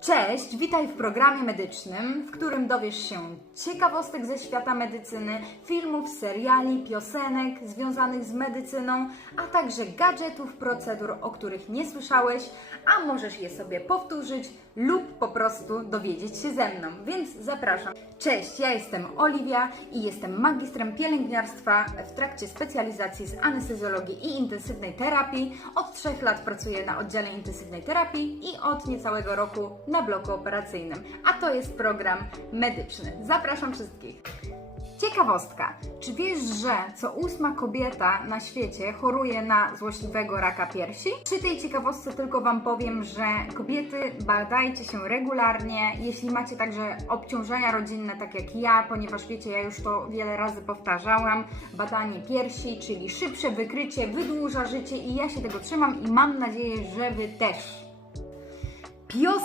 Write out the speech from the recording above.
Cześć, witaj w programie medycznym, w którym dowiesz się ciekawostek ze świata medycyny, filmów, seriali, piosenek związanych z medycyną, a także gadżetów, procedur, o których nie słyszałeś, a możesz je sobie powtórzyć lub po prostu dowiedzieć się ze mną, więc zapraszam. Cześć, ja jestem Oliwia i jestem magistrem pielęgniarstwa w trakcie specjalizacji z anestezjologii i intensywnej terapii. Od trzech lat pracuję na oddziale intensywnej terapii i od niecałego roku na bloku operacyjnym. A to jest program medyczny. Zapraszam wszystkich. Ciekawostka. Czy wiesz, że co ósma kobieta na świecie choruje na złośliwego raka piersi? Przy tej ciekawostce tylko Wam powiem, że kobiety badajcie się regularnie, jeśli macie także obciążenia rodzinne, tak jak ja, ponieważ wiecie, ja już to wiele razy powtarzałam, badanie piersi, czyli szybsze wykrycie, wydłuża życie i ja się tego trzymam i mam nadzieję, że Wy też. Pios